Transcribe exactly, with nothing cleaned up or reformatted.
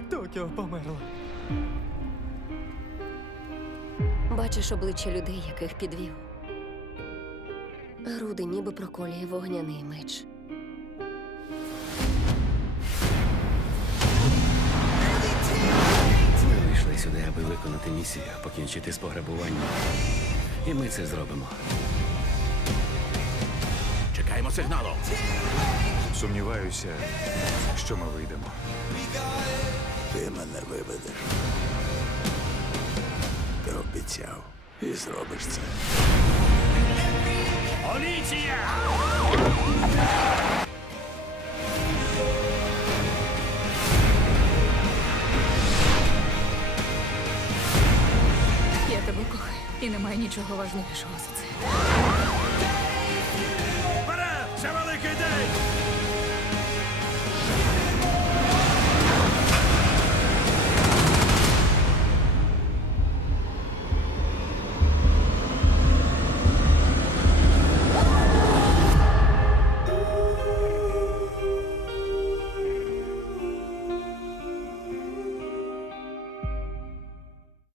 Токіо померла. Бачиш обличчя людей, яких підвів. Груди ніби проколює вогняний меч. Ми вийшли сюди, аби виконати місію, покінчити з пограбуванням. І ми це зробимо. Чекаємо сигналу. Сумніваюся, що ми вийдемо. Ти мене виведеш. Ти обіцяв і зробиш це. Поліція! Я тебе кохаю, і немає нічого важливішого за це. Вперед! Це великий день!